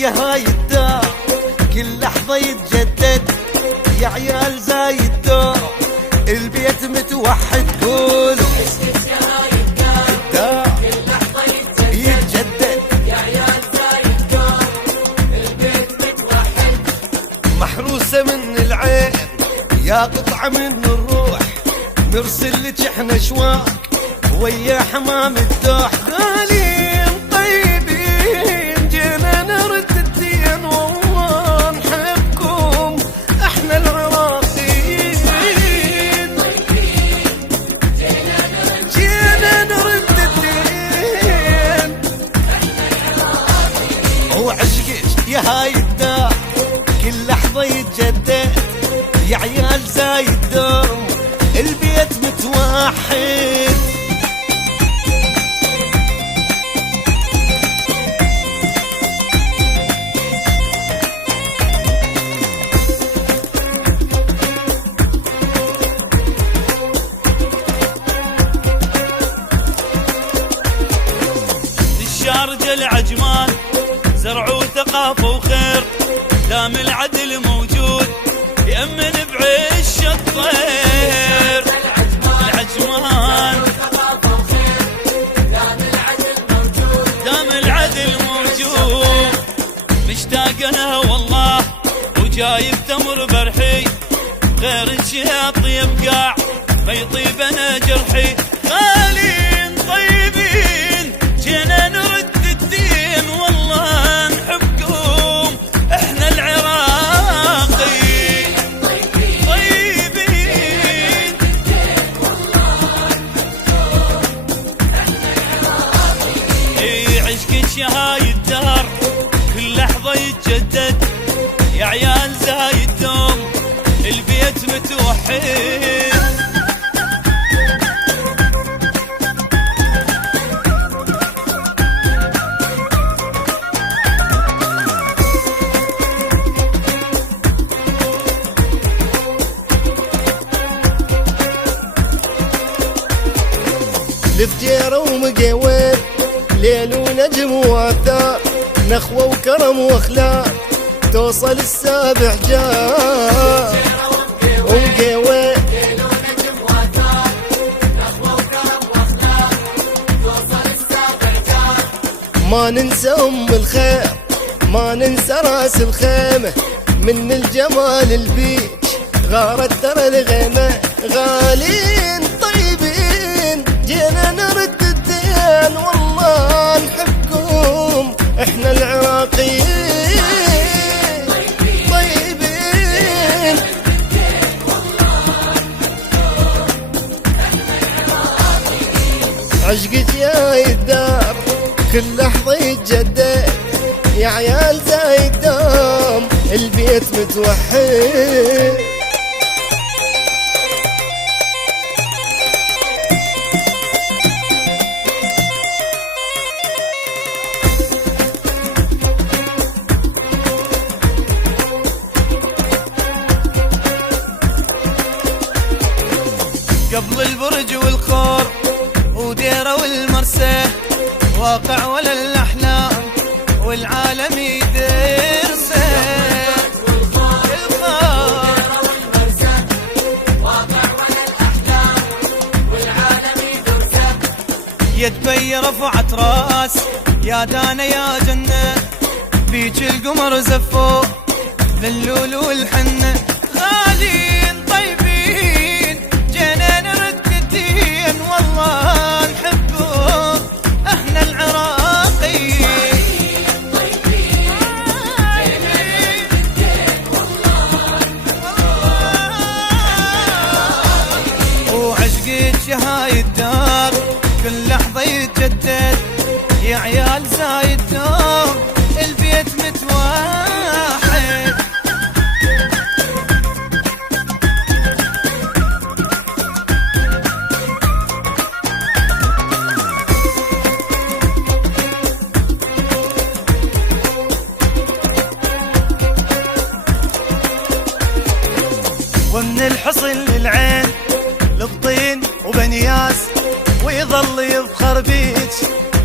يا هاي الدار كل لحظة يتجدد، يا عيال زايد دور البيت متوحد. قولوا يا هاي الدار كل لحظة يتجدد، يا عيال زايد دور البيت متوحد. محروسة من العين يا قطعة من الروح، نرسل لك احنا شواق ويا حمام الدوح. غاليين طيبين جينا نرد الدين، والله نحبكم احنا العراقيين. جينا نرد الدين وعشقك يا هاي الدار كل لحظة يتجدد، يا عيال زايد دوم البيت متوحد. الشارجة العجمان زرعوا ثقافة وخير، دام العدل موجود يأمن بعيش الطير. العجمان دام العدل موجود، مشتاق انا والله وجايب تمر برحي، غير الشهاط يبقع ما يطيب انا جرحي. غالين طيبين جينا نرد الدين، والله نحبكم احنا العراقيين. طيبين اي عشقك يا هاي الدار كل لحظة يتجدد، يا عيال زايد دوم البيت متوحد. لفجيرة ومقيوين ليل ونجم وآثار، نخوة وكرم واخلاق توصل السابع جار. ومقيوين ما ننسى ام الخير، ما ننسى راس الخيمة، من الجمال البيج غارت ترى الغيمة. غالين طيبين جينا نرد الدين، والله نحبكم احنا العراقيين. طيبين عشقك يا الدار كل لحظة يتجدد، يا عيال زايد دوم البيت متوحد. قبل البرج والخور وديرة والمرسى، واقع ولا الأحلام والعالم يدرسه. يدبي رفعت راس يا دانا يا جنة، بيج القمر زفو لللول والحنة. غالين طيبين جينا نرد الدين، والله نحبكم احنا العراقيين. وعشقك يا هاي الدار كل لحظة يتجدد، يا عيال زايد دوم البيت متوحد. ومن الحصن للعين للطين وبنياس، ويظل يفخر بيك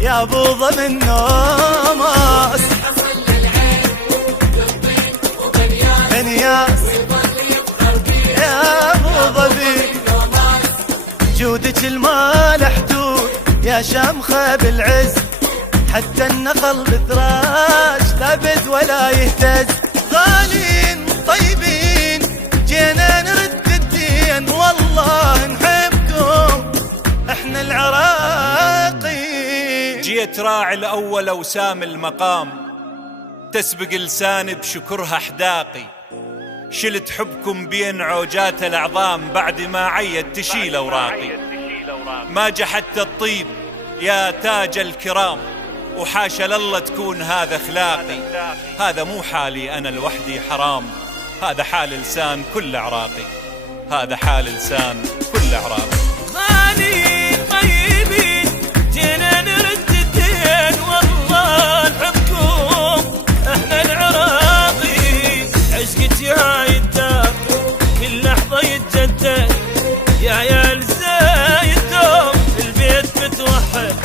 يا ابو ضمن نوماس. حصل للعين يا شمخة بالعز، حتى النخل بثراش ثابت ولا يهتز. غالين طيبين جينا نرد الدين، والله نحبكم احنا العراقي. جيت راعي الأول وسام المقام، تسبق لساني بشكرها حداقي. شلت حبكم بين عوجات الأعظام، بعد ما عيت تشيل أوراقي. ما جحدت الطيب يا تاج الكرام، وحاشا لله تكون هذا اخلاقي. هذا مو حالي انا لوحدي حرام، هذا حال لسان كل عراقي، هذا حال لسان كل عراقي. غالي طيبين جينا نرد الدين، والله نحبكم احنا العراقي. عشقك يا الدار كل لحظة يتجدد، يا عيال زايد دوم البيت متوحد.